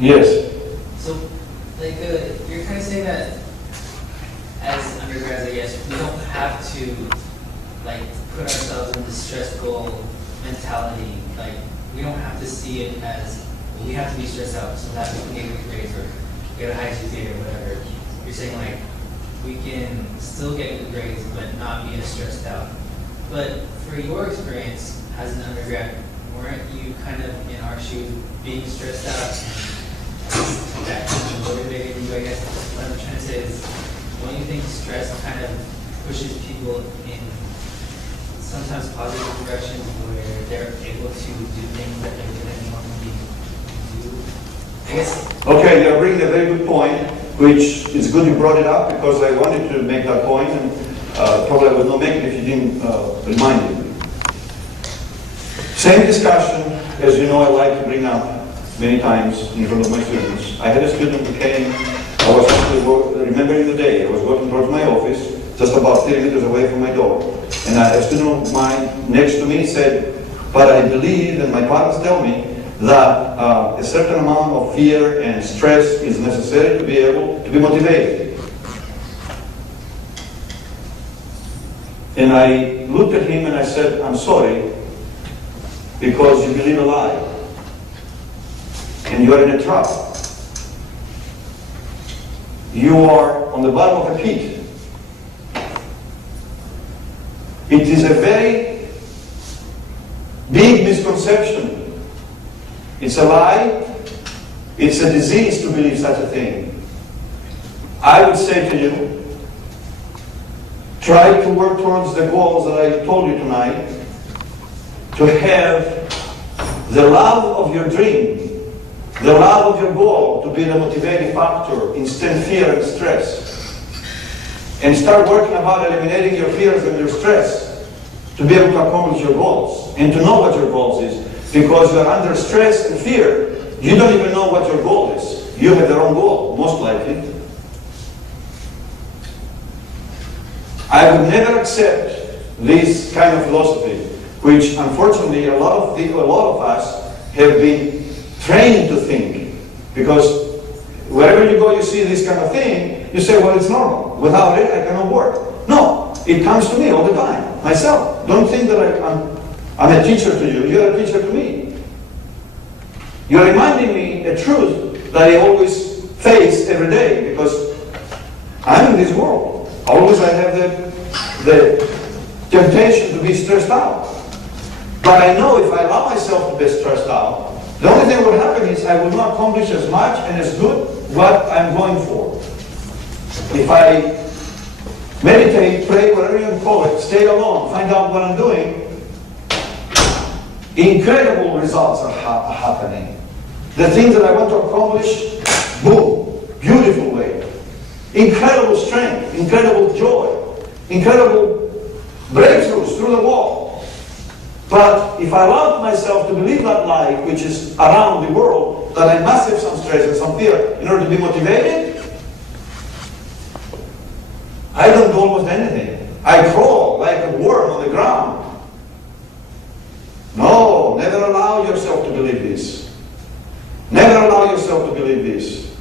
Yes. So, like, you're kind of saying that as undergrads, I guess, we don't have to, like, put ourselves in this stress goal mentality. Like, we don't have to see it as, well, we have to be stressed out so that we can get good grades or get a high GPA or whatever. You're saying, like, we can still get good grades but not be as stressed out. But for your experience as an undergrad, weren't you kind of in our shoes being stressed out and that kind of motivated you, I guess? What I'm trying to say is, don't you think stress kind of pushes people in sometimes positive directions where they're able to do things that they wouldn't normally do? I guess. Okay, you're bringing a very good point, which is good you brought it up because I wanted to make that point, and probably I would not make it if you didn't remind me. Same discussion, as you know, I like to bring up many times in front of my students. I had a student who came, I was actually remembering the day, I was walking towards my office, just about 30 meters away from my door, and a student of mine next to me said, but I believe, and my parents tell me, that a certain amount of fear and stress is necessary to be able to be motivated. And I looked at him and I said, I'm sorry, because you believe a lie. And you are in a trap. You are on the bottom of a pit. It is a very big misconception. It's a lie. It's a disease to believe such a thing. I would say to you, try to work towards the goals that I told you tonight, to have the love of your dream, the love of your goal to be the motivating factor instead of fear and stress. And start working about eliminating your fears and your stress to be able to accomplish your goals and to know what your goals is. Because you're under stress and fear, you don't even know what your goal is. You have the wrong goal, most likely. I would never accept this kind of philosophy, which unfortunately a lot of us have been trained to think. Because wherever you go, you see this kind of thing, you say, well, it's normal. Without it, I cannot work. No, it comes to me all the time, myself. Don't think that I'm a teacher to you. You're a teacher to me. You're reminding me a truth that I always face every day because I'm in this world. Always I have the temptation to be stressed out. But I know if I allow myself to be stressed out, the only thing that will happen is I will not accomplish as much and as good what I'm going for. If I meditate, pray, whatever you call it, stay alone, find out what I'm doing, incredible results are happening. The things that I want to accomplish, boom, beautiful way. Incredible strength, incredible joy, incredible breakthroughs through the wall. But if I allow myself to believe that lie, which is around the world, that I must have some stress and some fear in order to be motivated, I don't do almost anything. I crawl like a worm on the ground. No, never allow yourself to believe this. Never allow yourself to believe this.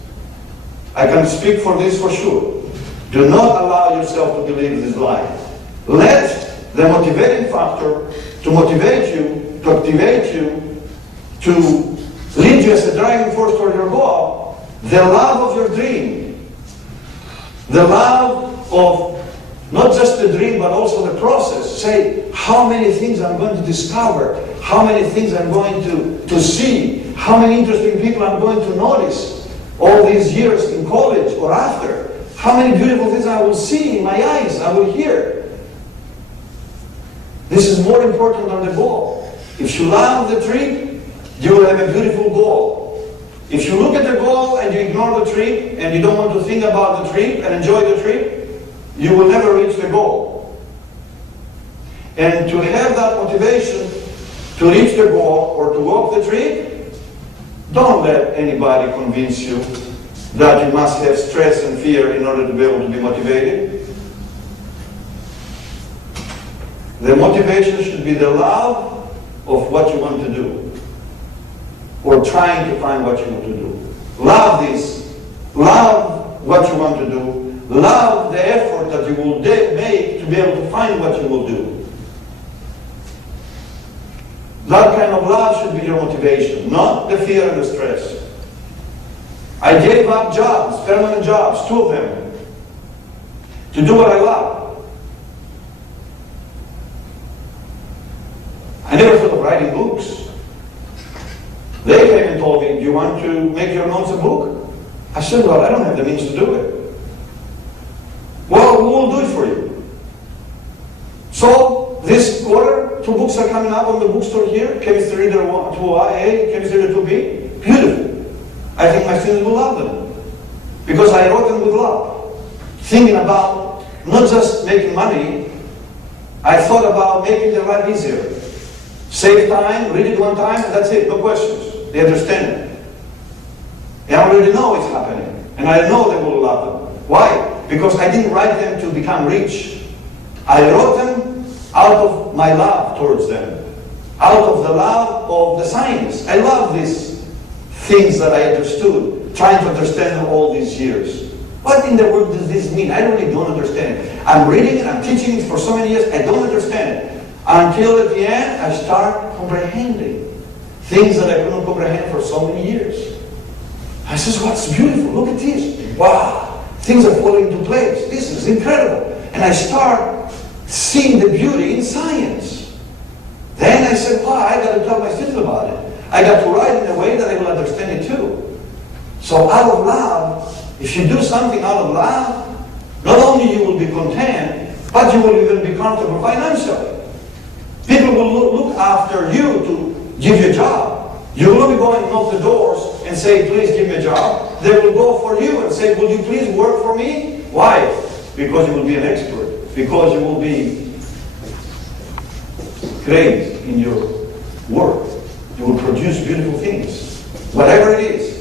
I can speak for this for sure. Do not allow yourself to believe this lie. Let the motivating factor to motivate you, to activate you, to lead you as a driving force toward your goal, the love of your dream, the love of not just the dream, but also the process. Say, how many things I'm going to discover, how many things I'm going to see, how many interesting people I'm going to notice all these years in college or after, how many beautiful things I will see in my eyes, I will hear. This is more important than the goal. If you love the trip, you will have a beautiful goal. If you look at the goal and you ignore the trip and you don't want to think about the trip and enjoy the trip, you will never reach the goal. And to have that motivation to reach the goal or to walk the trip, don't let anybody convince you that you must have stress and fear in order to be able to be motivated. The motivation should be the love of what you want to do, or trying to find what you want to do. Love this. Love what you want to do. Love the effort that you will make to be able to find what you will do. That kind of love should be your motivation, not the fear and the stress. I gave up jobs, permanent jobs, 2 of them, to do what I love. I never thought of writing books. They came and told me, do you want to make your notes a book? I said, well, I don't have the means to do it. Well, we will do it for you. So, this quarter, 2 books are coming up on the bookstore here. Chemistry Reader 2A, Chemistry Reader 2B. Beautiful. I think my students will love them. Because I wrote them with love. Thinking about not just making money, I thought about making their life easier. Save time, read it one time, and that's it, no questions. They understand it. They already know it's happening. And I know they will love them. Why? Because I didn't write them to become rich. I wrote them out of my love towards them. Out of the love of the science. I love these things that I understood, trying to understand them all these years. What in the world does this mean? I really don't understand it. I'm reading it, I'm teaching it for so many years, I don't understand it. Until at the end, I start comprehending things that I couldn't comprehend for so many years. I says, what's beautiful? Look at this. Wow, things are falling into place. This is incredible. And I start seeing the beauty in science. Then I said, wow, I got to tell my students about it. I got to write in a way that I will understand it too. So out of love, if you do something out of love, not only you will be content, but you will even be comfortable financially. People will look after you to give you a job. You will not be going to knock the doors and say, please give me a job. They will go for you and say, will you please work for me? Why? Because you will be an expert. Because you will be great in your work. You will produce beautiful things. Whatever it is.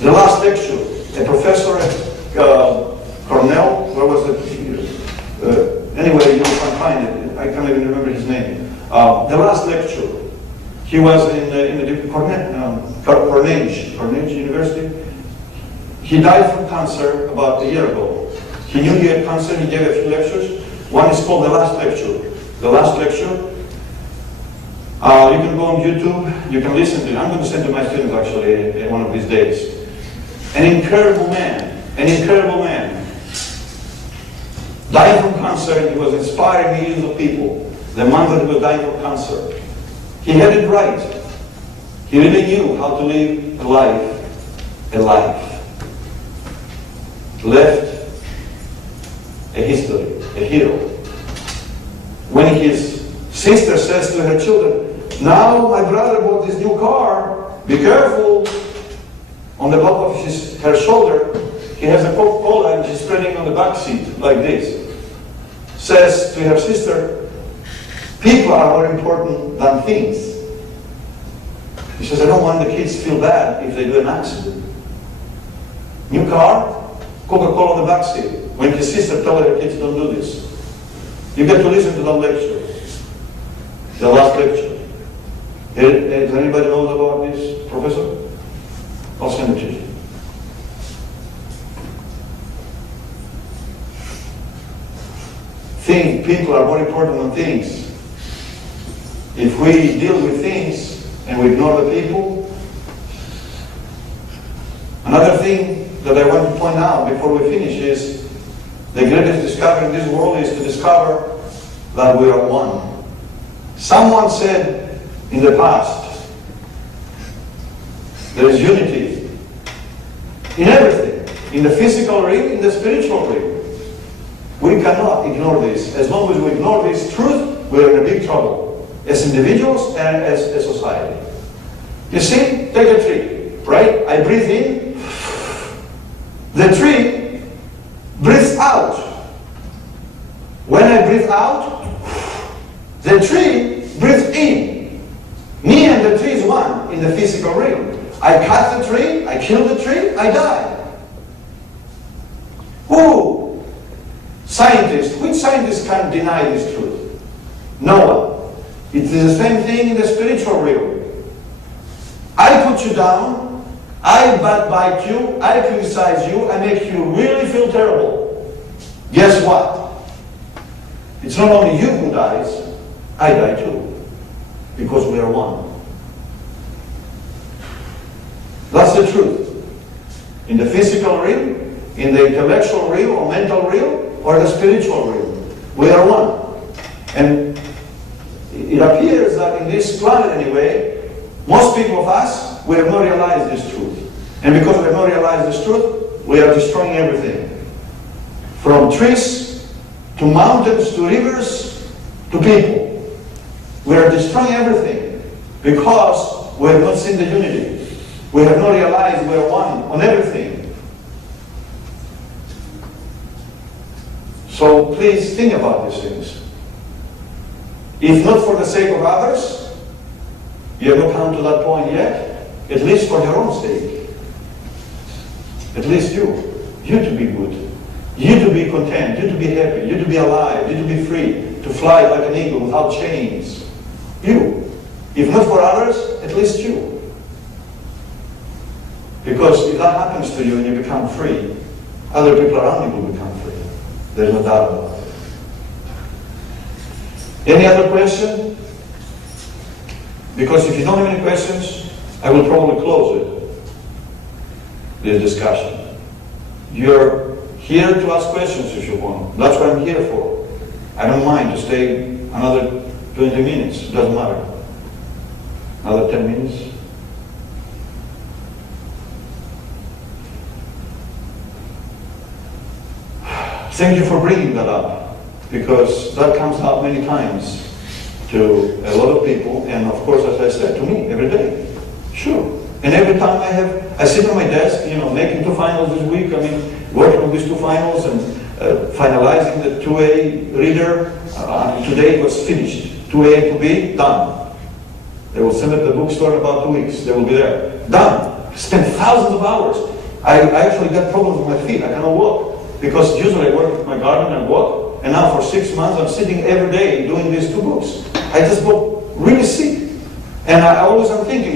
The last lecture, a professor at Cornell, where was it? Anyway, you can find it. I can't even remember his name. The last lecture, he was in the Carnegie University. He died from cancer about a year ago. He knew he had cancer, he gave a few lectures. One is called The Last Lecture. The Last Lecture. You can go on YouTube, you can listen to it. I'm going to send to my students actually one of these days. An incredible man, died from cancer, and he was inspiring millions of people. The month that he was dying from cancer, he had it right. He really knew how to live a life. Left a history, a hero. When his sister says to her children, now my brother bought this new car, be careful. On the top of her shoulder, he has a Coca-Cola and she's spreading on the back seat like this. Says to her sister, people are more important than things. He says, I don't want the kids to feel bad if they do an accident. New car, Coca-Cola on the back seat. When his sister told her kids, don't do this. You get to listen to that lecture. The last lecture. Does anybody know about this professor? I'll send it to you. Think people are more important than things. If we deal with things and we ignore the people. Another thing that I want to point out before we finish is the greatest discovery in this world is to discover that we are one. Someone said in the past, there is unity in everything, in the physical realm, in the spiritual realm. We cannot ignore this. As long as we ignore this truth, we're in a big trouble, as individuals and as a society. You see, take a tree, right? I breathe in, the tree breathes out. When I breathe out, the tree breathes in. Me and the tree is one in the physical realm. I cut the tree, I kill the tree, I die. Who? Scientists. Which scientist can deny this truth? No one. It is the same thing in the spiritual realm. I put you down, I bite you, I criticize you, I make you really feel terrible. Guess what? It's not only you who dies, I die too. Because we are one. That's the truth. In the physical realm, in the intellectual realm or mental realm, or the spiritual realm. We are one. And it appears that in this planet anyway, most people of us, we have not realized this truth. And because we have not realized this truth, we are destroying everything. From trees, to mountains, to rivers, to people. We are destroying everything because we have not seen the unity. We have not realized we are one on everything. So please think about these things. If not for the sake of others, you have not come to that point yet, at least for your own sake. At least you. You to be good. You to be content. You to be happy. You to be alive. You to be free. To fly like an eagle without chains. You. If not for others, at least you. Because if that happens to you and you become free, other people around you will become free. There's no doubt about it. Any other question? Because if you don't have any questions, I will probably close it, this discussion. You're here to ask questions if you want. That's what I'm here for. I don't mind to stay another 20 minutes. It doesn't matter. Another 10 minutes. Thank you for bringing that up, because that comes up many times to a lot of people, and of course, as I said, to me every day. Sure. And every time I sit on my desk, making 2 finals this week, working on these 2 finals and finalizing the 2A reader. Today it was finished. 2A to B, done. They will send it to the bookstore in about 2 weeks. They will be there. Done. Spent thousands of hours. I actually got problems with my feet. I cannot walk. Because usually I work with my garden and walk, and now for 6 months I'm sitting every day doing these 2 books. I just got really sick. And I always am thinking,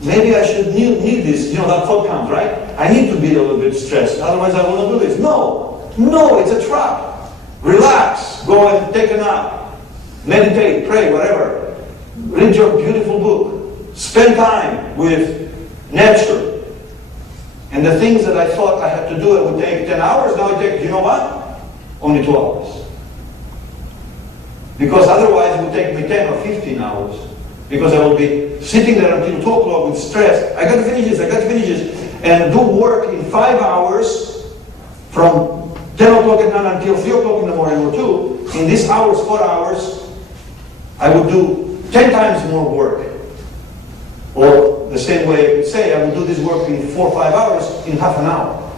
maybe I should need this. That thought comes, right? I need to be a little bit stressed, otherwise I will not do this. No, it's a trap. Relax, go and take a nap, meditate, pray, whatever. Read your beautiful book. Spend time with nature. And the things that I thought I had to do, it would take 10 hours, now it takes, only 2 hours. Because otherwise it would take me 10 or 15 hours. Because I will be sitting there until 2 o'clock with stress. I got to finish this, and do work in 5 hours from 10 o'clock at night until 3 o'clock in the morning or 2. In these hours, 4 hours, I would do 10 times more work. Or the same way I would say, I would do this work in 4 or 5 hours in half an hour.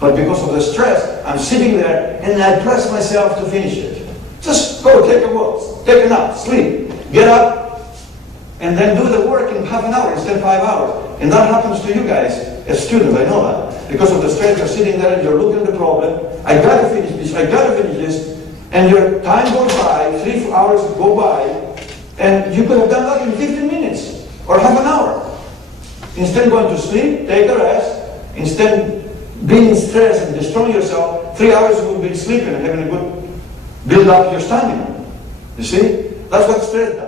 But because of the stress, I'm sitting there and I press myself to finish it. Just go, take a walk, take a nap, sleep, get up, and then do the work in half an hour instead of 5 hours. And that happens to you guys as students, I know that. Because of the stress, you're sitting there and you're looking at the problem. I gotta finish this, and your time goes by, 3 hours go by, and you could have done that in 15 minutes. Or half an hour. Instead of going to sleep, take a rest. Instead of being stressed and destroying yourself, 3 hours you will be sleeping and having a good build up your stamina. You see? That's what stress does.